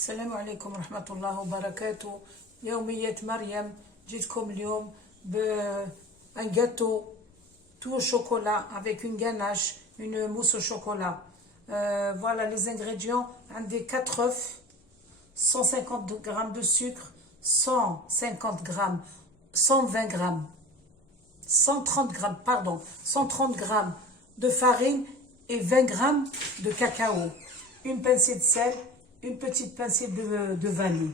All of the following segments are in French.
السلام عليكم ورحمة الله وبركاته. يومية مريم جيتكم اليوم بان gâteau tout au chocolat avec une ganache, une mousse au chocolat. Voilà les ingrédients. عندي 4 œufs, 150 grammes de sucre, 150 grammes, 120 grammes, 130 grammes, pardon, 130 grammes de farine et 20 grammes de cacao. Une pincée de sel, une petite pincée de vanille.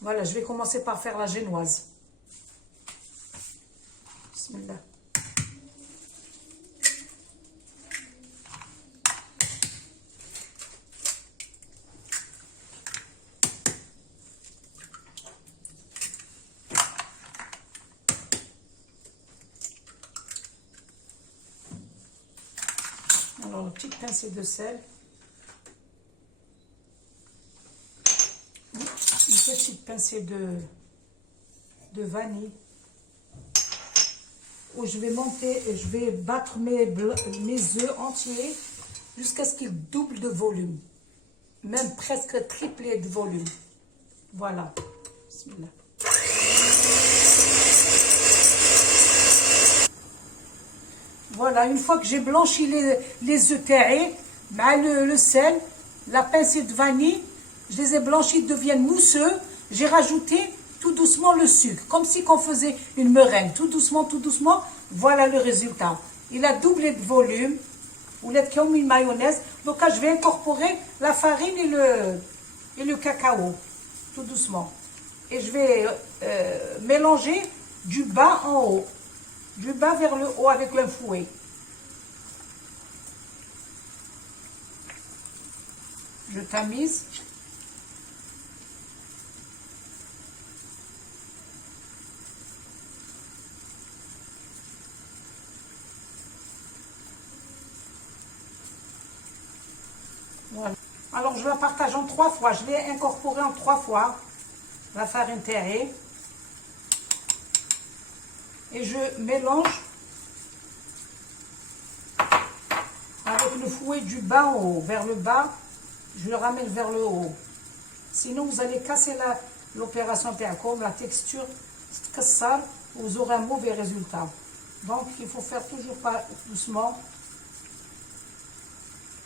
Voilà, je vais commencer par faire la génoise. Bismillah. Alors, une petite pincée de sel. Une petite pincée de vanille. Où je vais monter et je vais battre mes œufs entiers jusqu'à ce qu'ils doublent de volume. Même presque triplé de volume. Voilà. Bismillah. Voilà, une fois que j'ai blanchi les œufs terrés, le sel, la pincée de vanille, je les ai blanchis, ils deviennent mousseux. J'ai rajouté tout doucement le sucre, comme si on faisait une meringue. Tout doucement, voilà le résultat. Il a doublé de volume. Vous l'êtes comme une mayonnaise. Donc là, je vais incorporer la farine et le cacao, tout doucement. Et je vais mélanger du bas en haut. Du bas vers le haut avec un fouet. Je tamise. Voilà. Alors je la partage en 3 fois. Je l'ai incorporée en 3 fois. La farine terrée. Et je mélange avec le fouet du bas en haut, vers le bas, je le ramène vers le haut. Sinon, vous allez casser l'opération comme la texture, vous aurez un mauvais résultat. Donc, il faut faire toujours pas doucement.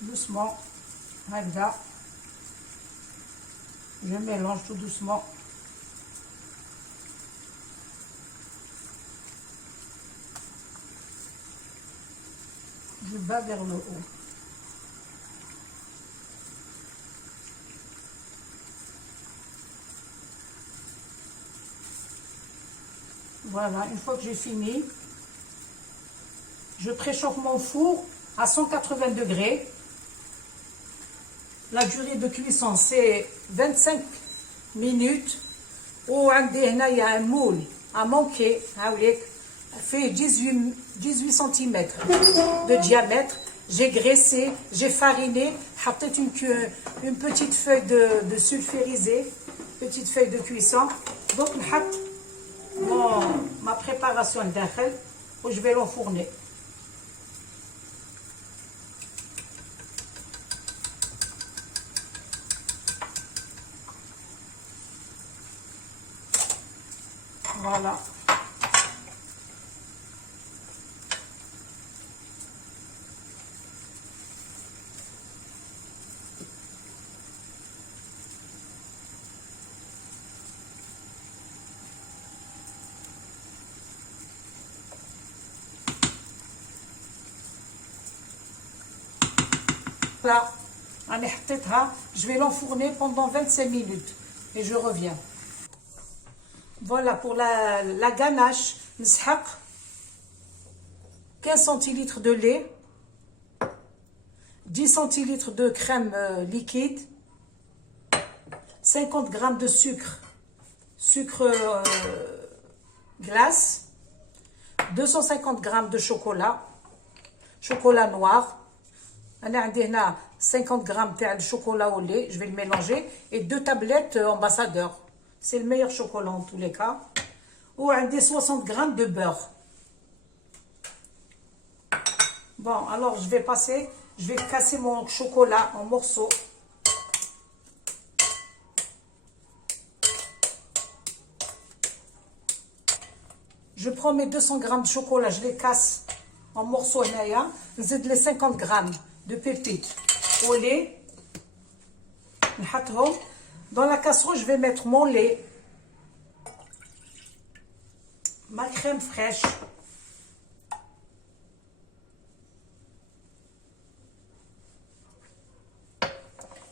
Doucement. Là. Je mélange tout doucement. Du bas vers le haut. Voilà, une fois que j'ai fini, je préchauffe mon four à 180 degrés. La durée de cuisson, c'est 25 minutes. Ou il y a un moule à manquer, fait 18 cm de diamètre. J'ai graissé, j'ai fariné, une petite feuille de sulfurisé, petite feuille de cuisson. Donc, ma préparation d'achel, où je vais l'enfourner. Voilà. Là, je vais l'enfourner pendant 25 minutes et je reviens. Voilà pour la ganache. 15 centilitres de lait, 10 centilitres de crème liquide, 50 grammes de sucre glace, 250 grammes de chocolat noir. 50 grammes de chocolat au lait, je vais le mélanger, et 2 tablettes ambassadeur. C'est le meilleur chocolat en tous les cas. Ou 60 grammes de beurre. Bon, alors je vais casser mon chocolat en morceaux. Je prends mes 200 grammes de chocolat, je les casse en morceaux. J'ajoute les 50 grammes de pépites au lait. Dans la casserole, je vais mettre mon lait, ma crème fraîche,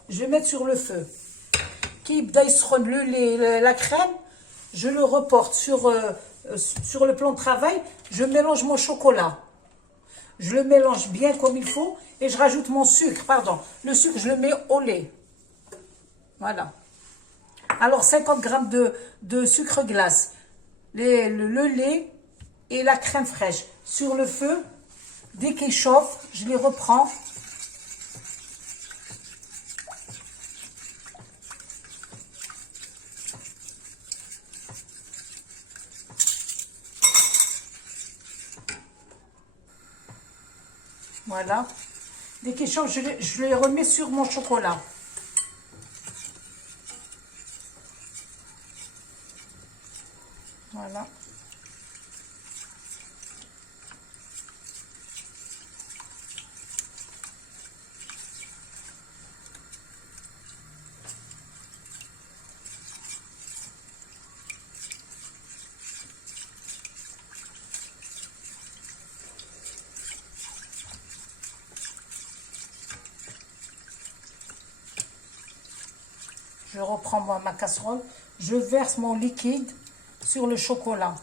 je vais mettre sur le feu. Qui le lait, la crème, je le reporte sur le plan de travail. Je mélange mon chocolat. Je le mélange bien comme il faut et je rajoute mon sucre, pardon. Le sucre, je le mets au lait. Voilà. Alors, 50 grammes de sucre glace, le lait et la crème fraîche sur le feu. Dès qu'ils chauffent, je les reprends. Voilà. Dès qu'ils chauffent, je les remets sur mon chocolat. Voilà. Je reprends ma casserole, je verse mon liquide sur le chocolat.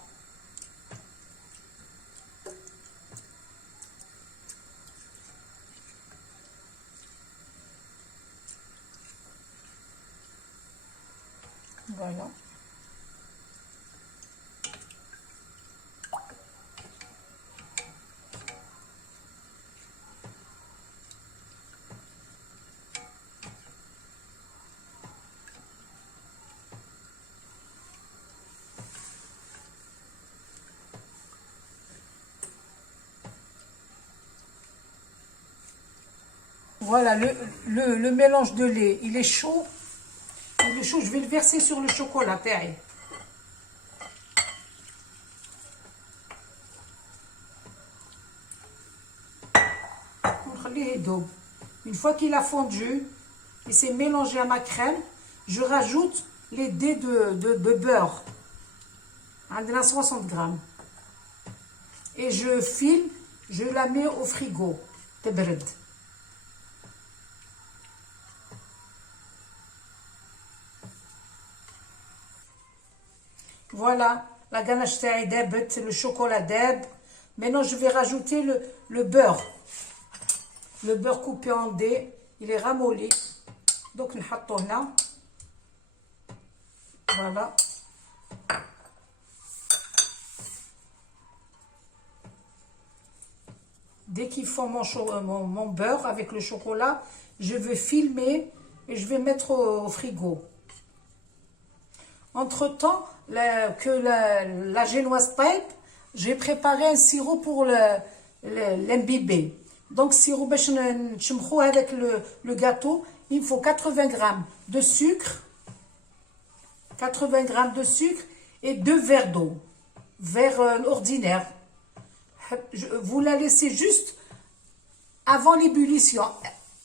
Voilà. Voilà, le mélange de lait, il est chaud. Il est chaud, je vais le verser sur le chocolat, pareil. Une fois qu'il a fondu, il s'est mélangé à ma crème, je rajoute les dés de beurre. À 60 grammes. Et je file, je la mets au frigo. تبرد. Voilà, la ganache taille d'ebet, le chocolat d'eb. Maintenant, je vais rajouter le beurre. Le beurre coupé en dés, il est ramolli. Donc, نحطه هنا. Voilà. Dès qu'ils font mon beurre avec le chocolat, je vais filmer et je vais mettre au frigo. Entre-temps, que la génoise type, j'ai préparé un sirop pour l'imbiber. Donc, sirop avec le gâteau, il me faut 80 grammes de sucre, 80 grammes de sucre et 2 verres d'eau, verre ordinaire. Vous la laissez juste avant l'ébullition,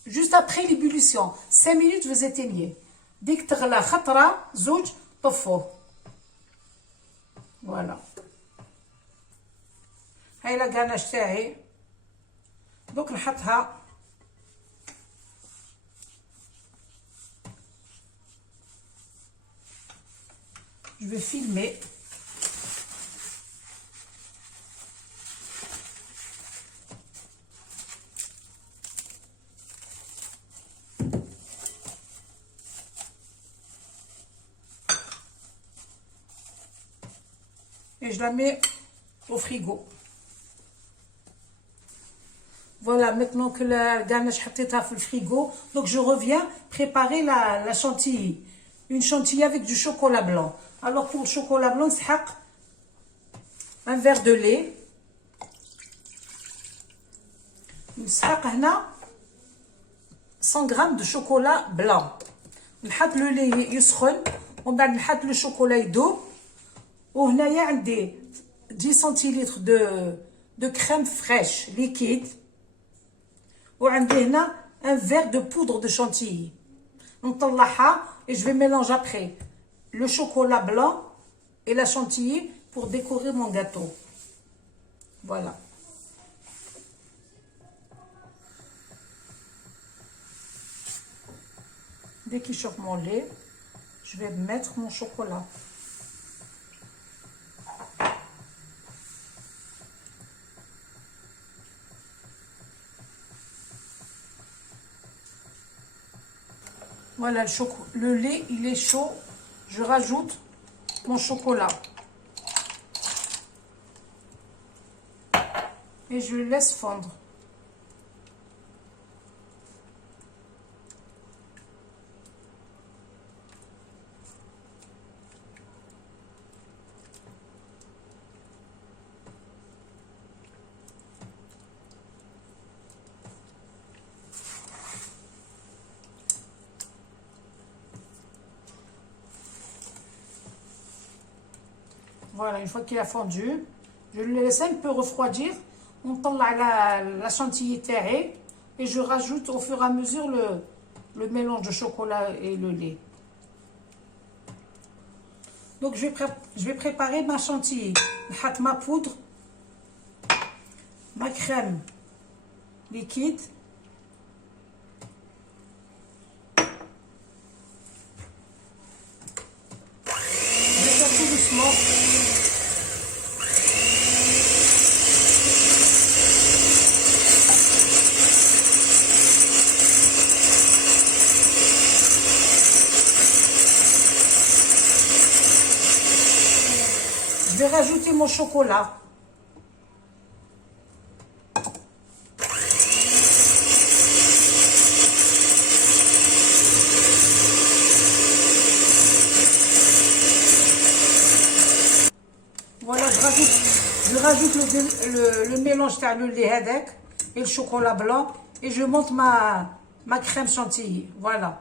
juste après l'ébullition. 5 minutes, vous éteignez. Dès que تغلى خطرة زوج طفوه. Voilà. هاي لا ganache تاعي. دوك نحطها. Je vais filmer. Et je la mets au frigo. Voilà, maintenant que la ganache est dans le frigo, donc je reviens préparer la chantilly. Une chantilly avec du chocolat blanc. Alors pour le chocolat blanc, c'est un verre de lait. نسحق هنا 100 grammes de chocolat blanc. نحط le lait يسخن ومن بعد نحط le chocolat يذوب. وهنايا عندي 10 centilitres de crème fraîche liquide. وعندي هنا un verre de poudre de chantilly. نطلعها et je vais mélanger après le chocolat blanc et la chantilly pour décorer mon gâteau. Voilà. Dès qu'il chauffe mon lait, je vais mettre mon chocolat. Voilà, le lait, il est chaud. Je rajoute mon chocolat. Et je le laisse fondre. Voilà, une fois qu'il a fondu, je le laisse un peu refroidir. On tend la chantilly تاعي et je rajoute au fur et à mesure le mélange de chocolat et le lait. Donc je vais préparer ma chantilly. Je ma poudre, ma crème liquide. Je vais faire tout doucement. Je vais rajouter mon chocolat. Voilà, je rajoute le mélange تاع le lait هذاك et le chocolat blanc et je monte ma crème chantilly. Voilà.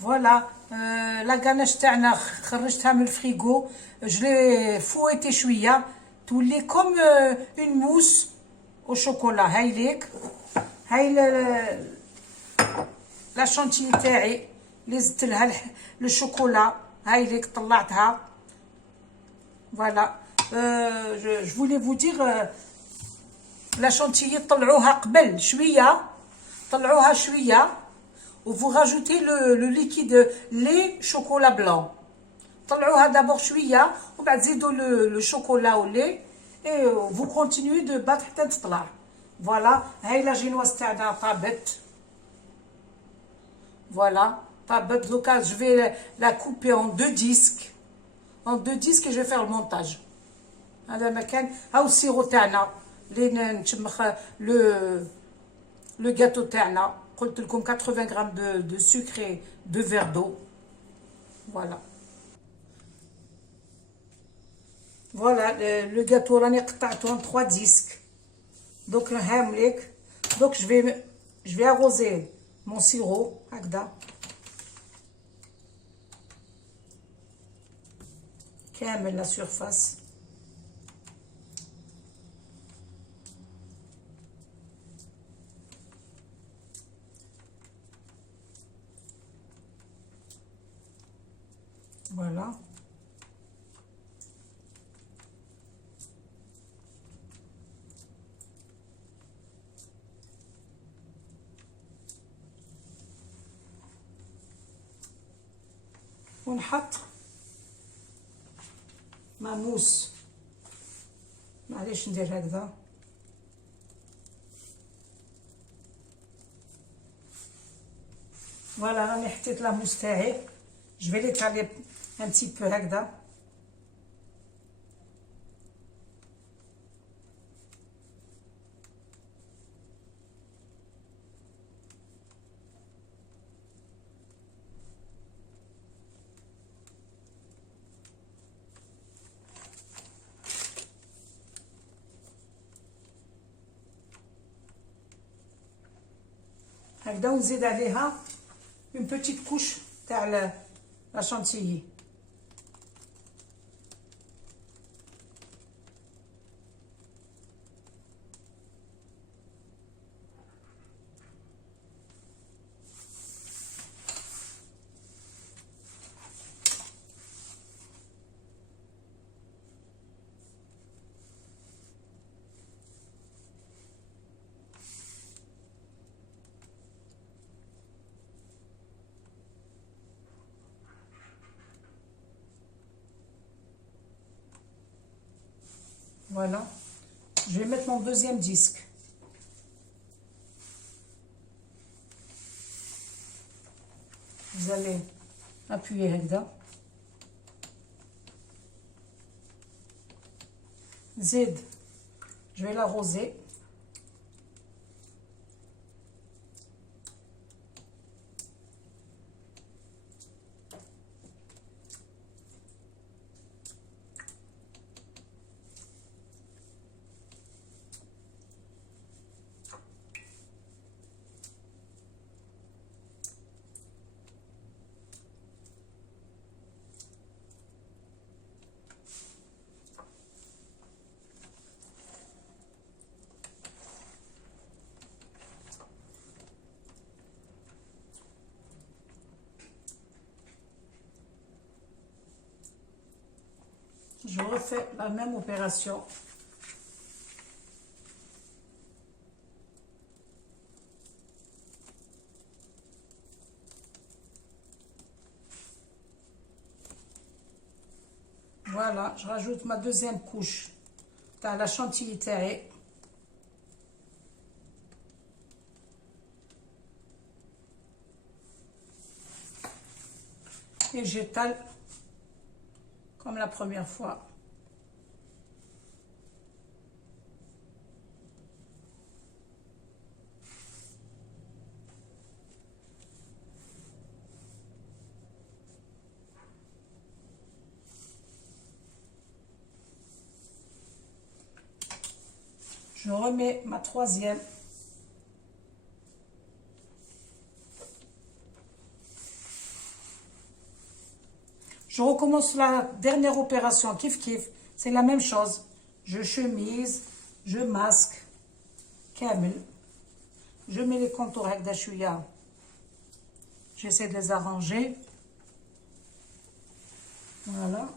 Voilà, la ganache تاعنا خرجتها من الفريغو. Je l'ai fouettée شويه تولي comme une mousse au chocolat. هاي ليك هاي لا شانتيي تاعي اللي زدت لها الشوكولا. هاي ليك طلعتها. فوالا. je voulais vous dire la chantilly طلعوها قبل شويه. طلعوها شويه. Vous rajoutez le liquide lait chocolat blanc. طلعوها d'abord شويه وبعد زيدوا le chocolat au lait et vous continuez de battre حتى تطلع. Voilà, هاي لا جينواز تاعنا طابت. Voilà, طابت. Donc je vais la couper en deux disques. En deux disques et je vais faire le montage. هذا مكان. هاو السيرو تاعنا اللي نتشمخ le gâteau تاعنا. قلت لكم 80 grammes de sucre et 2 verres d'eau. Voilà. Voilà, le gâteau راني قطعته en 3 disques. Donc هاملك. Donc je vais arroser mon sirop هكذا. كامل la surface. Voilà. ونحط ما موس. معليش ندير هكذا. فوالا راني حطيت لا موس تاعي. Je vais l'étaler un petit peu هكذا. هكذا ونزيد عليها une petite couche تاع لا شانتيي. Voilà. Je vais mettre mon deuxième disque. Vous allez appuyer هكذا. زيد. Je vais l'arroser. Je refais la même opération. Voilà, je rajoute ma deuxième couche dans la chantilly تاعي. Et j'étale comme la première fois. Je remets ma troisième. Je recommence la dernière opération, kiff kiff. C'est la même chose. Je chemise, je masque. Kamel. Je mets les contours avec d'achouya. J'essaie de les arranger. Voilà.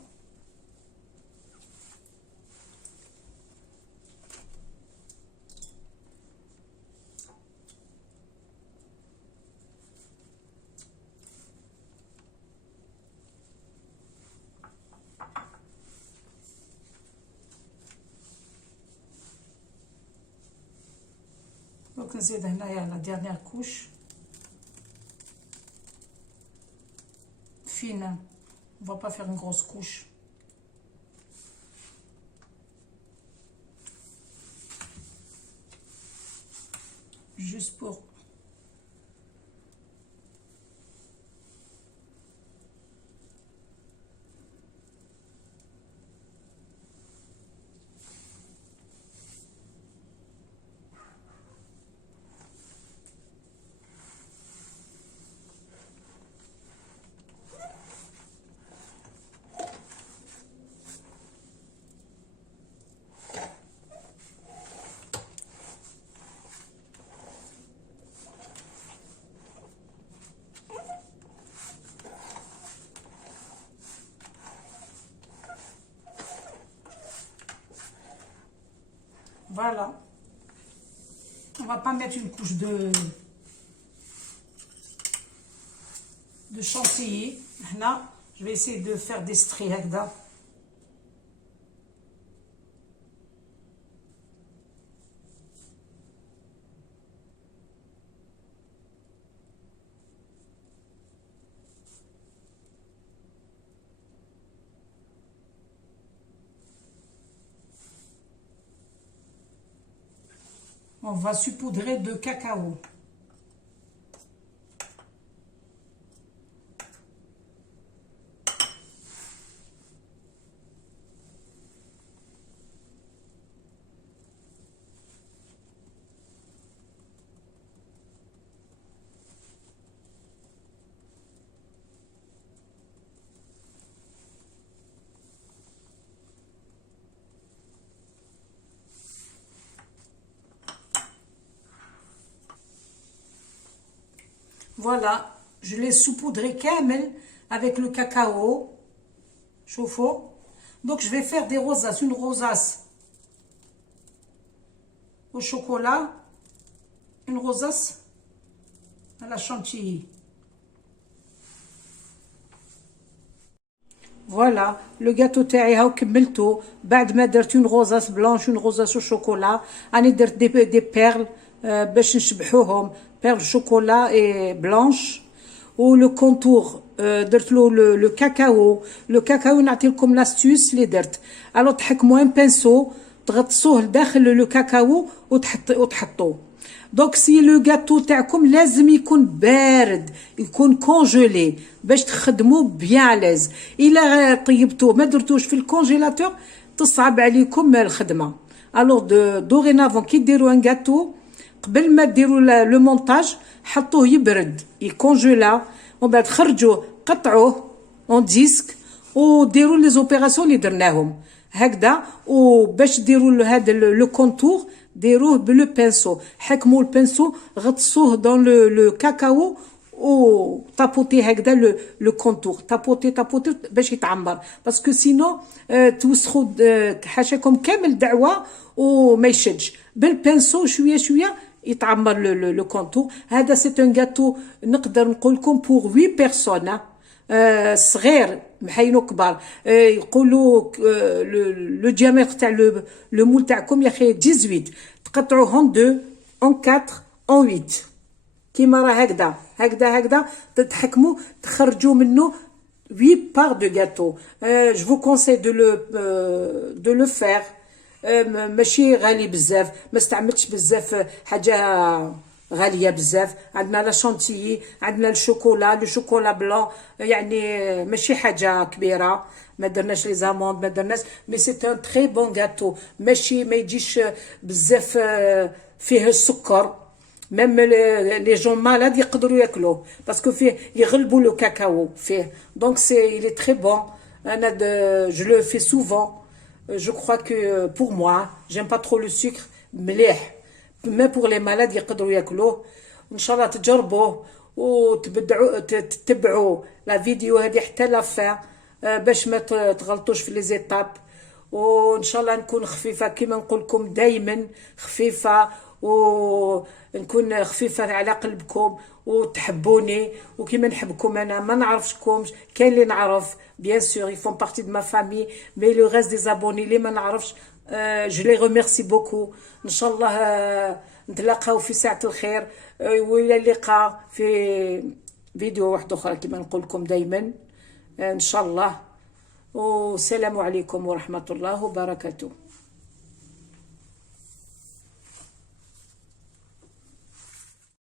Donc, c'est la dernière couche. Fine. On ne va pas faire une grosse couche. Juste pour... Voilà. On va pas mettre une couche de chantilly. Là, je vais essayer de faire des stries هكذا. On va saupoudrer de cacao. Voilà, je l'ai saupoudré camel avec le cacao. Chauffe-eau. Donc je vais faire des rosaces, une rosace au chocolat, une rosace à la chantilly. Voilà, le gâteau تاعي هاو كملته بعد ما درت une rosace blanche une rosace au chocolat. راني درت des perles باش نشبحوهم perles chocolat et blanche. و le contour درت له le cacao. le cacao نعطي لكم لاستيوس اللي درت. الو تحكموا ان بانسو تغطسوه لداخل لو كاكاو وتحطوه. دونك سي لو غاتو تاعكم لازم يكون بارد يكون كونجولي باش تخدموه بيان ليز. الا طيبتوه ما درتوش في الكونجيلاتور تصعب عليكم الخدمه. الوغ دوغينافون كي ديروا ان غاتو قبل ما ديروا لو مونتاج حطوه يبرد يكونجولا ومن بعد خرجوه قطعوه اون ديسك وديروا لي زوبيراسيون اللي درناهم هكذا. وباش ديروا هذا لو كونتور ديروه بلو بانسو. حكموا البانسو غطسوه دون لو كاكاو و طابوتي هكذا لو كونتور طابوتي باش يتعمر باسكو سينو توسخوا حاشاكم كامل دعوه وما يشدش. بالبانسو شويه شويه يتعمر لو كونتور. هذا سي ان غاتو نقدر نقول لكم بور 8 بيرسون صغير محينو كبار. يقولوا لو ديامتر تاع لو مول تاعكم يا اخي 18 تقطعوهم 2 اون 4 اون 8 كيما راه هكذا هكذا تحكموا تخرجوا منه 8 بار دو غاتو. جو فو كونساي دو لو فير. ماشي غالي بزاف ما استعملتش بزاف حاجه غاليه بزاف. عندنا لا شانتيي عندنا لو شوكولا بلون يعني ماشي حاجه كبيره. ما درناش لي زاموند ما درناش مي سي ان تري بون غاتو. ماشي ما يجيش بزاف فيه السكر. ميم لي جون مالاد يقدروا ياكلوه باسكو فيه يغلبوا لو كاكاو فيه. دونك سي il est très bon. انا je le fais souvent. Je crois que pour moi j'aime pas trop le sucre مليح. ما بور لي مالاد يقدروا ياكلوه. ان شاء الله تجربوه تتبعوا لا فيديو هذه حتى لا فان باش ما تغلطوش في لي زيتاب. وان شاء الله نكون خفيفه كيما نقول لكم دائما خفيفه ونكون خفيفه على قلبكم وتحبوني وكيما نحبكم. انا ما نعرفكمش كاين اللي نعرف بيان سور يفون بارتي دو ما فامي مي لو ريست دي زابوني اللي ما نعرفش جو لي ريميرسي بوكو. ان شاء الله نتلاقاو في ساعه الخير والى اللقاء في فيديو واحد اخرى كما نقول لكم دائما ان شاء الله. والسلام عليكم ورحمه الله وبركاته.